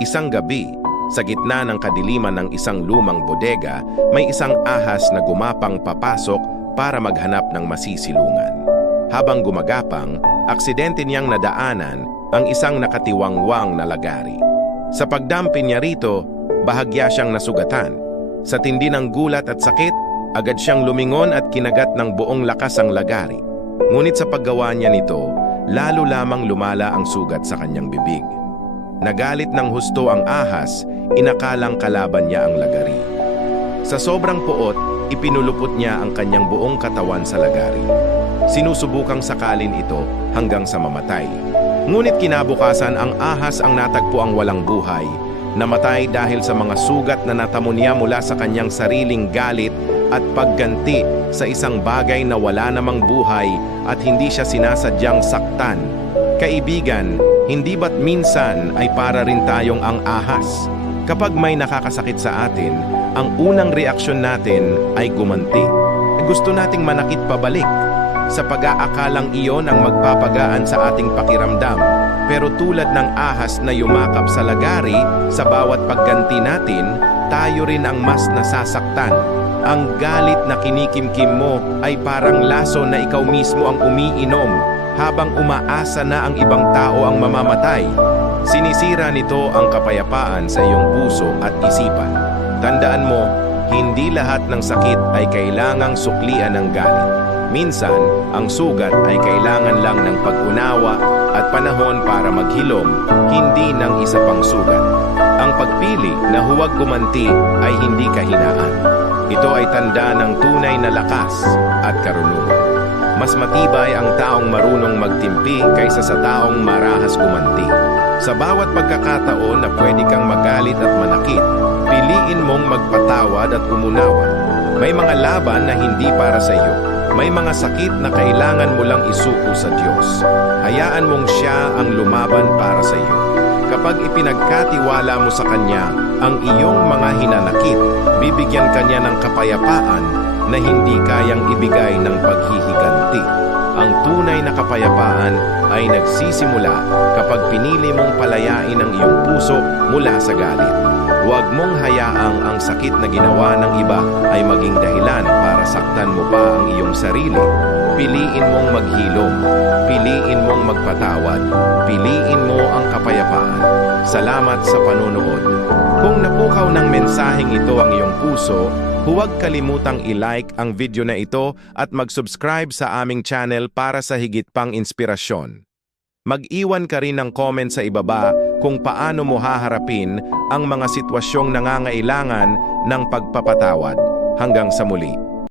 Isang gabi, sa gitna ng kadiliman ng isang lumang bodega, may isang ahas na gumapang papasok para maghanap ng masisilungan. Habang gumagapang, aksidente niyang nadaanan ang isang nakatiwangwang na lagari. Sa pagdampin niya rito, bahagya siyang nasugatan. Sa tindi ng gulat at sakit, agad siyang lumingon at kinagat ng buong lakas ang lagari. Ngunit sa paggawa niya nito, lalo lamang lumala ang sugat sa kanyang bibig. Nagalit ng husto ang ahas, inakalang kalaban niya ang lagari. Sa sobrang puot, ipinulupot niya ang kanyang buong katawan sa lagari. Sinusubukang sakalin ito hanggang sa mamatay. Ngunit kinabukasan ang ahas ang natagpo ang walang buhay, namatay dahil sa mga sugat na natamo niya mula sa kanyang sariling galit at pagganti sa isang bagay na wala namang buhay at hindi siya sinasadyang saktan. Kaibigan, hindi ba't minsan ay para rin tayong ang ahas? Kapag may nakakasakit sa atin, ang unang reaksyon natin ay gumanti. Gusto nating manakit pabalik. Sa pag-aakalang iyon ang magpapagaan sa ating pakiramdam. Pero tulad ng ahas na yumakap sa lagari, sa bawat pagganti natin, tayo rin ang mas nasasaktan. Ang galit na kinikimkim mo ay parang laso na ikaw mismo ang umiinom habang umaasa na ang ibang tao ang mamamatay. Sinisira nito ang kapayapaan sa iyong puso at isipan. Tandaan mo, hindi lahat ng sakit ay kailangang suklian ng galit. Minsan, ang sugat ay kailangan lang ng pag-unawa at panahon para maghilom, hindi ng isa pang sugat. Ang pagpili na huwag gumanti ay hindi kahinaan. Ito ay tanda ng tunay na lakas at karunungan. Mas matibay ang taong marunong magtimpi kaysa sa taong marahas gumanti. Sa bawat pagkakataon na pwede kang magalit at manakit, piliin mong magpatawad at umunawa. May mga laban na hindi para sa iyo. May mga sakit na kailangan mo lang isuko sa Diyos. Hayaan mong siya ang lumaban para sa iyo. Kapag ipinagkatiwala mo sa Kanya ang iyong mga hinanakit, bibigyan Kanya ng kapayapaan na hindi kayang ibigay ng paghihiganti. Ang tunay na kapayapaan ay nagsisimula kapag pinili mong palayain ang iyong puso mula sa galit. Huwag mong hayaang ang sakit na ginawa ng iba ay maging dahilan para saktan mo pa ang iyong sarili. Piliin mong maghilom, piliin mong magpatawad, piliin kapayapaan. Salamat sa panunood. Kung napukaw ng mensaheng ito ang iyong puso, huwag kalimutang i-like ang video na ito at mag-subscribe sa aming channel para sa higit pang inspirasyon. Mag-iwan ka rin ng comment sa ibaba kung paano mo haharapin ang mga sitwasyong nangangailangan ng pagpapatawad. Hanggang sa muli.